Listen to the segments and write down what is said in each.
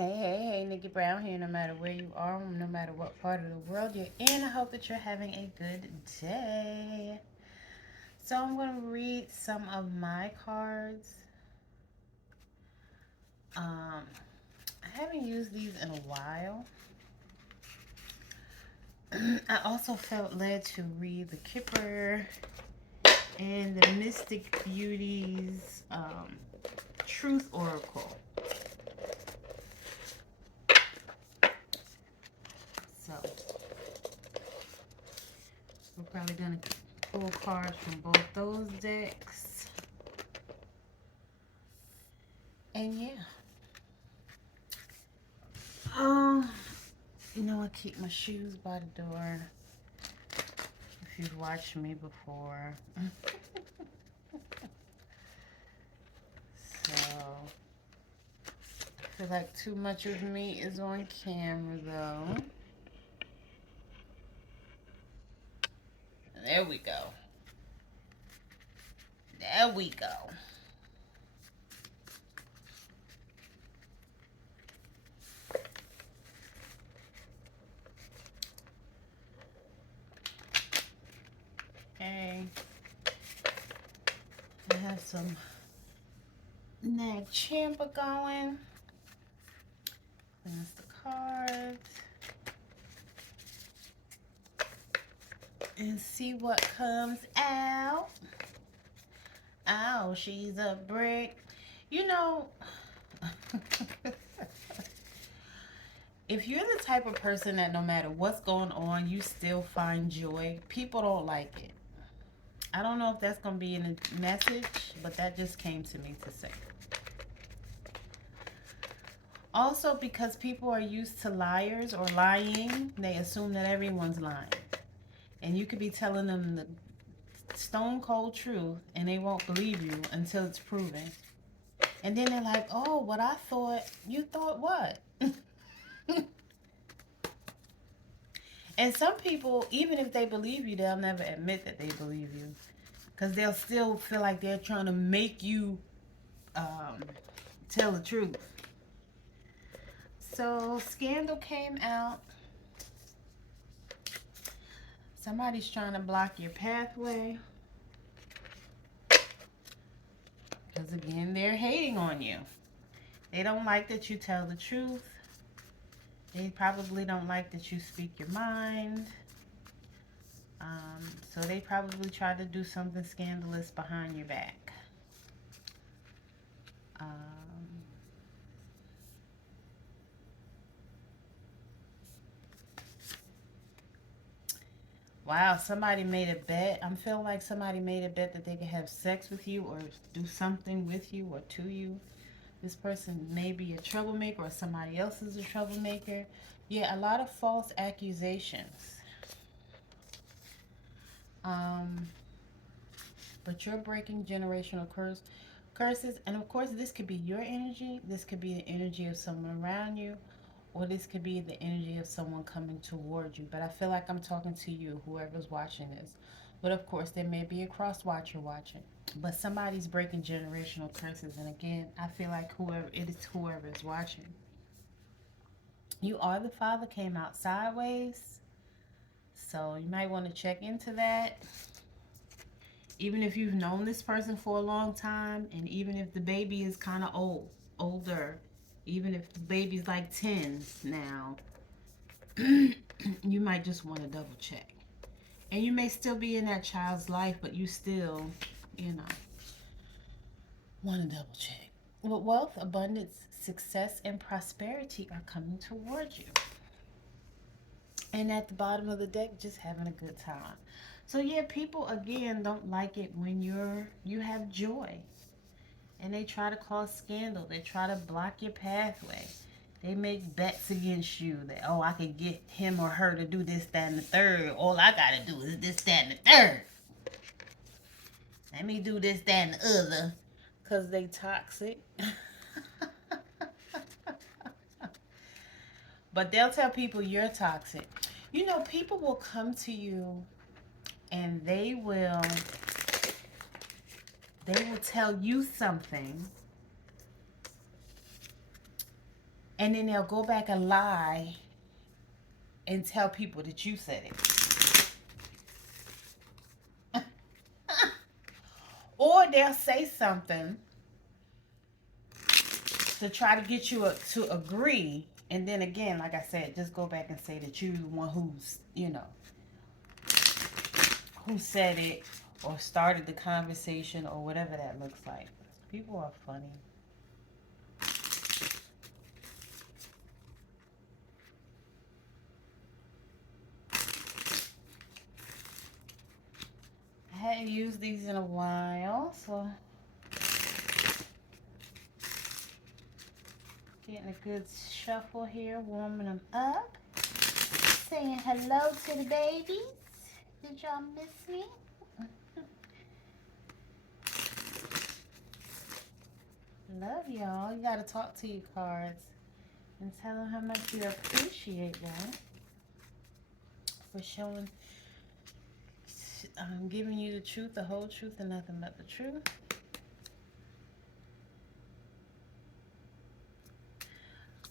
Hey, Nikki Brown here. No matter where you are, no matter what part of the world you're in, I hope that you're having a good day. So, I'm going to read some of my cards. I haven't used these in a while. I also felt led to read the Kipper and the Mystic Beauties Truth Oracle. So, we're probably going to pull cards from both those decks. And yeah. Um, I keep my shoes by the door. If you've watched me before. So, I feel like too much of me is on camera though. There we go. There we go. Okay. I have some Nag Champa going. Cleanse the cards. And see what comes out. Oh, she's a brick. If you're the type of person that no matter what's going on, you still find joy, people don't like it. I don't know if that's going to be in a message, but that just came to me to say. Also, because people are used to liars or lying, they assume that everyone's lying. And you could be telling them the stone cold truth, and they won't believe you until it's proven. And then they're like, oh, what I thought, you thought what? And some people, even if they believe you, they'll never admit that they believe you. Because they'll still feel like they're trying to make you tell the truth. So, scandal came out. Somebody's trying to block your pathway. Because, again, they're hating on you. They don't like that you tell the truth. They probably don't like that you speak your mind. So they probably try to do something scandalous behind your back. Wow, somebody made a bet. I'm feeling like somebody made a bet that they could have sex with you or do something with you or to you. This person may be a troublemaker or somebody else is a troublemaker. Yeah, a lot of false accusations. But you're breaking generational curses. And of course, this could be your energy. This could be the energy of someone around you. Or this could be the energy of someone coming toward you. But I feel like I'm talking to you, whoever's watching this. But of course, there may be a cross watcher watching. But somebody's breaking generational curses. And again, I feel like whoever is watching. You are the father came out sideways. So you might want to check into that. Even if you've known this person for a long time, and even if the baby is kind of older, even if the baby's like 10 now, you might just want to double check. And you may still be in that child's life, but you still, want to double check. But wealth, abundance, success, and prosperity are coming towards you. And at the bottom of the deck, just having a good time. So yeah, people again don't like it when you have joy. And they try to cause scandal. They try to block your pathway. They make bets against you that, oh, I can get him or her to do this, that, and the third. All I gotta do is this, that, and the third. Let me do this, that, and the other. Because they toxic. But they'll tell people you're toxic. People will come to you and they will tell you something, and then they'll go back and lie and tell people that you said it. Or they'll say something to try to get you to agree, and then again, like I said, just go back and say that you the one who's, who said it or started the conversation or whatever that looks like. People are funny. I hadn't used these in a while, so getting a good shuffle here, warming them up. Saying hello to the babies. Did y'all miss me? Love y'all. You gotta talk to your cards and tell them how much you appreciate them for showing, giving you the truth, the whole truth, and nothing but the truth.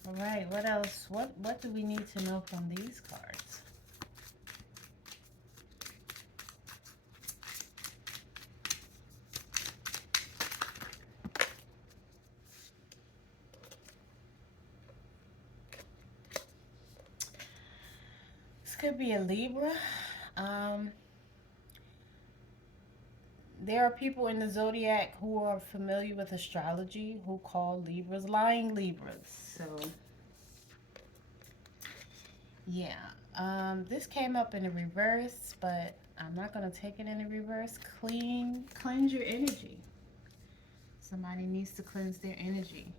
All right, what else? What do we need to know from these cards? This could be a Libra. There are people in the zodiac who are familiar with astrology who call Libras lying Libras. So, yeah. This came up in the reverse, but I'm not going to take it in the reverse. Cleanse your energy. Somebody needs to cleanse their energy.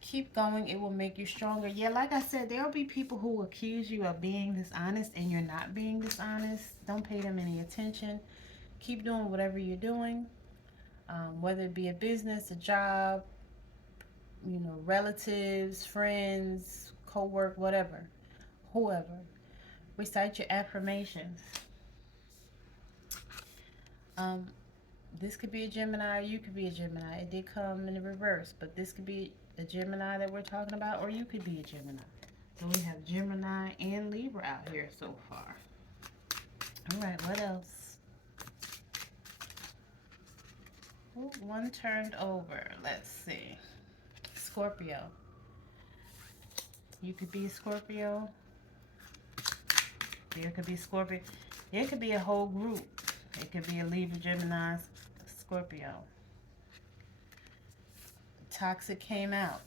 Keep going. It will make you stronger. Yeah, like I said, there will be people who accuse you of being dishonest and you're not being dishonest. Don't pay them any attention. Keep doing whatever you're doing, whether it be a business, a job, relatives, friends, co-work, whatever, whoever. Recite your affirmations. This could be a Gemini, or you could be a Gemini. It did come in the reverse, but this could be a Gemini that we're talking about, or you could be a Gemini. So we have Gemini and Libra out here so far. All right, what else? Ooh, one turned over. Let's see. Scorpio. You could be a Scorpio. There could be Scorpio. There could be a whole group. It could be a Libra, Gemini, Scorpio. Toxic came out.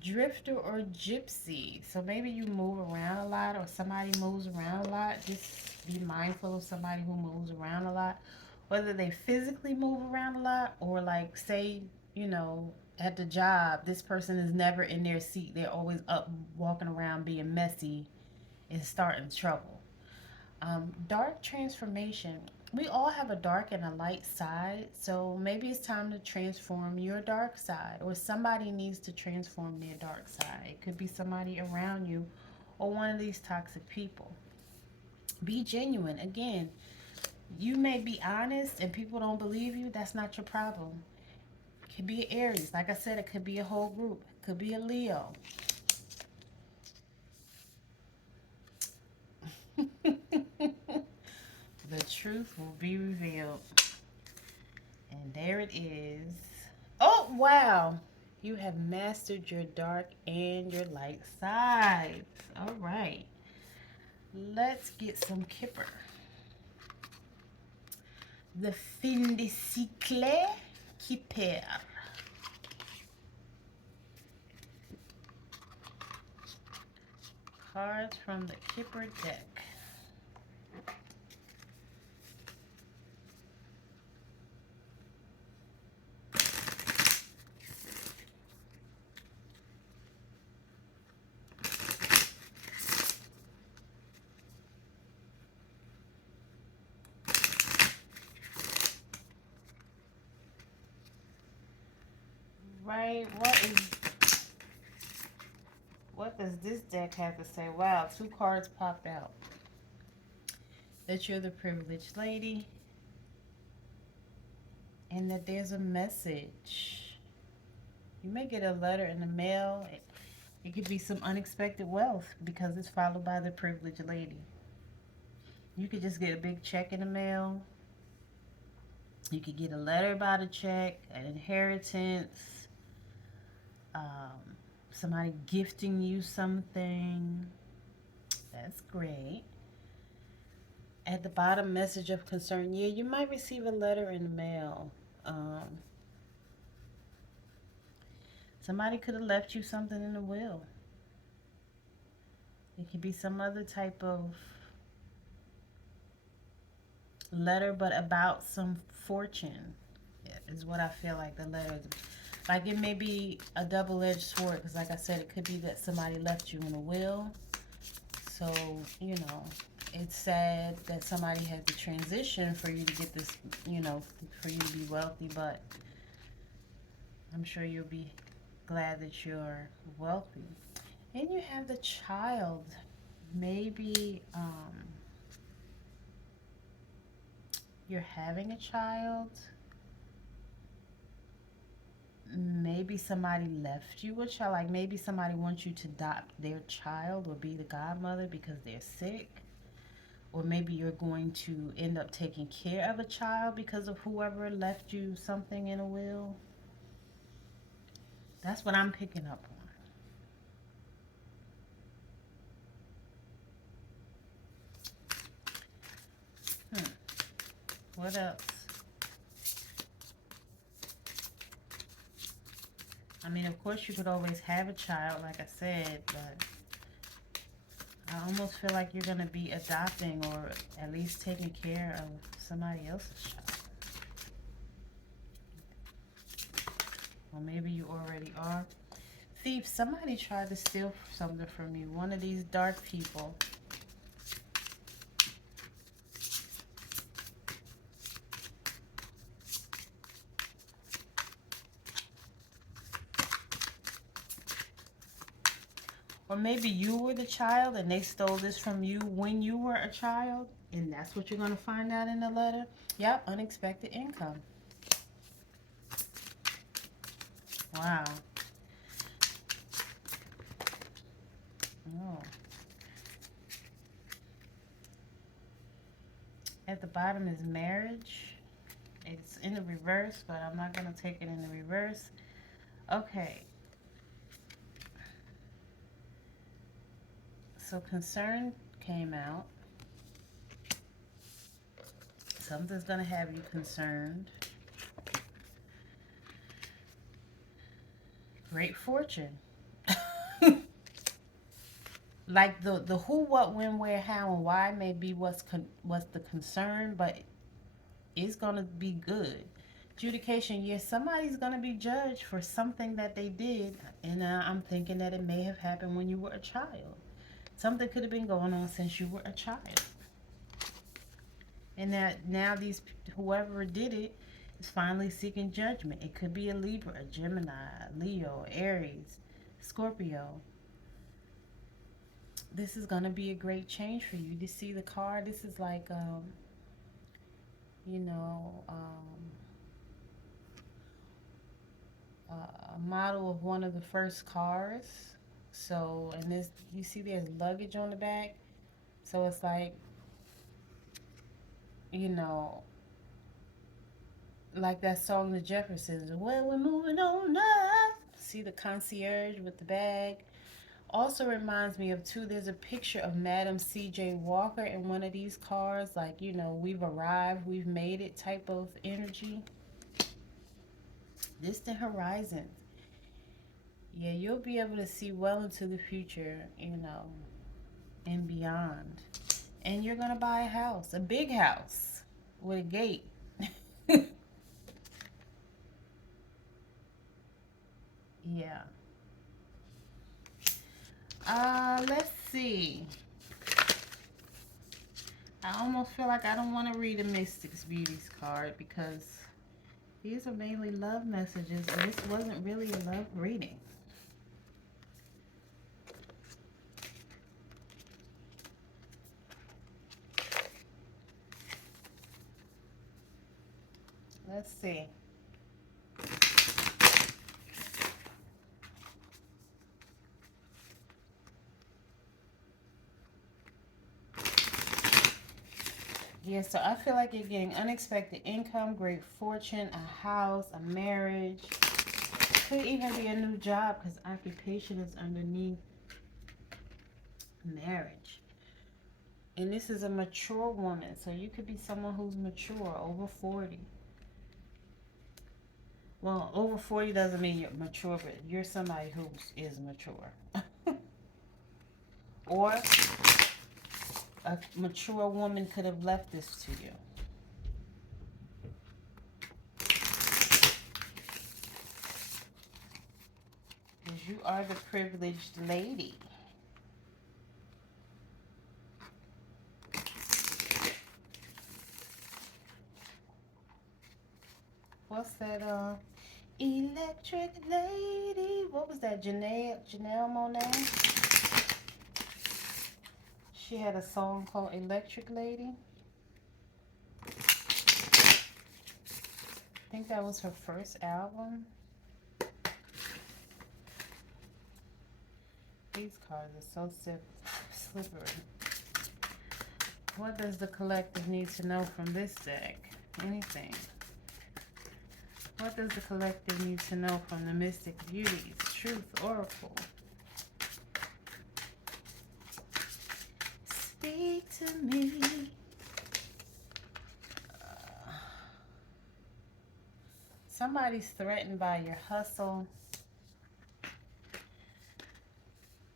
Drifter or gypsy. So maybe you move around a lot, or somebody moves around a lot. Just be mindful of somebody who moves around a lot. Whether they physically move around a lot, or like say, at the job, this person is never in their seat. They're always up, walking around, being messy and starting trouble. Dark transformation. We all have a dark and a light side, so maybe it's time to transform your dark side, or somebody needs to transform their dark side. It could be somebody around you or one of these toxic people. Be genuine. Again, you may be honest and people don't believe you. That's not your problem. It could be an Aries. Like I said, it could be a whole group. It could be a Leo. The truth will be revealed. And there it is. Oh, wow. You have mastered your dark and your light sides. All right. Let's get some Kipper. The fin de cycle Kipper. Cards from the Kipper deck. Right, what does this deck have to say? Wow, 2 cards popped out. That you're the privileged lady. and that there's a message. You may get a letter in the mail. It could be some unexpected wealth because it's followed by the privileged lady. You could just get a big check in the mail. You could get a letter about a check, an inheritance, um, somebody gifting you something. That's great. At the bottom, message of concern. Yeah, you might receive a letter in the mail. Um, Somebody could have left you something in the will. It could be some other type of letter, but about some fortune, is what I feel like the letter is. Like it may be a double-edged sword, because like I said, it could be that somebody left you in a will. So, you know, it's sad that somebody had to transition for you to get this, you know, for you to be wealthy, but I'm sure you'll be glad that you're wealthy. And you have the child. Maybe you're having a child. Maybe somebody left you a child. Like maybe somebody wants you to adopt their child or be the godmother because they're sick. Or maybe you're going to end up taking care of a child because of whoever left you something in a will. That's what I'm picking up on. What else? I mean, of course, you could always have a child, like I said, but I almost feel like you're going to be adopting or at least taking care of somebody else's child. Or maybe you already are. Thief, somebody tried to steal something from you. One of these dark people. Or maybe you were the child and they stole this from you when you were a child. And that's what you're going to find out in the letter. Yep, unexpected income. Wow. Oh. At the bottom is marriage. It's in the reverse, but I'm not going to take it in the reverse. Okay. So concern came out. Something's going to have you concerned. Great fortune. Like the who, what, when, where, how, and why may be what's the concern, but it's going to be good. Adjudication, yes, somebody's going to be judged for something that they did, and I'm thinking that it may have happened when you were a child. Something could have been going on since you were a child. And that now whoever did it is finally seeking judgment. It could be a Libra, a Gemini, Leo, Aries, Scorpio. This is going to be a great change for you. You see the card? This is like, you know, a model of one of the first cars. So, and this, you see there's luggage on the back. So it's like, you know, like that song, The Jeffersons, well, we're moving on up. See the concierge with the bag. Also reminds me of, too, there's a picture of Madam C.J. Walker in one of these cars. Like, you know, we've arrived, we've made it type of energy. Distant horizons. Yeah, you'll be able to see well into the future, you know, and beyond. And you're going to buy a house, a big house with a gate. Yeah. Let's see. I almost feel like I don't want to read a Mystics Beauties card because these are mainly love messages, but this wasn't really a love reading. Let's see. Yeah, so I feel like you're getting unexpected income, great fortune, a house, a marriage. Could even be a new job because occupation is underneath marriage. And this is a mature woman, so you could be someone who's mature, over 40. Well, over 40 doesn't mean you're mature, but you're somebody who is mature. Or a mature woman could have left this to you. Because you are the privileged lady. What's that, electric lady? What was that, Janelle Monáe? She had a song called Electric Lady. I think that was her first album. These cards are so slippery. What does the collective need to know from this deck? Anything. What does the collective need to know from the Mystic Beauties? Truth Oracle. Speak to me. Somebody's threatened by your hustle.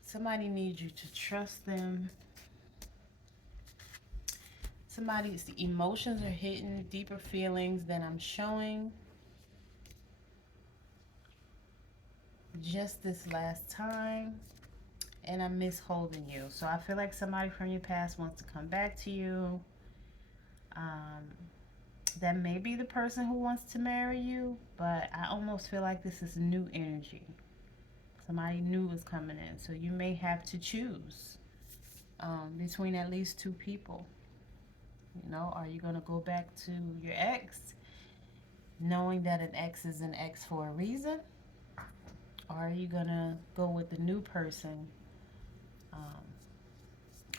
Somebody needs you to trust them. Somebody's emotions are hitting deeper feelings than I'm showing. Just this last time. And I miss holding you. So I feel like somebody from your past wants to come back to you. That may be the person who wants to marry you, but I almost feel like this is new energy. Somebody new is coming in. So you may have to choose between at least two people. You know, are you going to go back to your ex knowing that an ex is an ex for a reason? Or are you going to go with the new person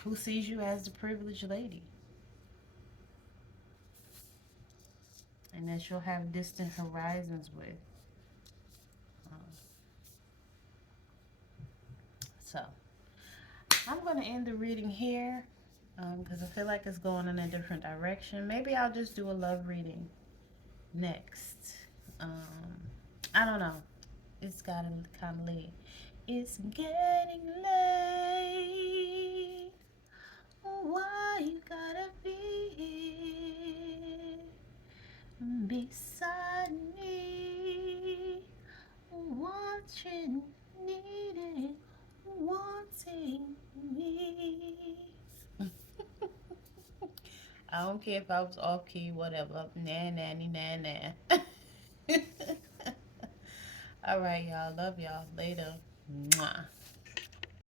who sees you as the privileged lady? And that you'll have distant horizons with. So, I'm going to end the reading here because I feel like it's going in a different direction. Maybe I'll just do a love reading next. I don't know. It's gotten kind of late. It's getting late. Why you gotta be here beside me? Watching, needing, wanting me. I don't care if I was off key, whatever. Nah, nanny, nah, nah. All right, y'all. Love y'all. Later. Mwah.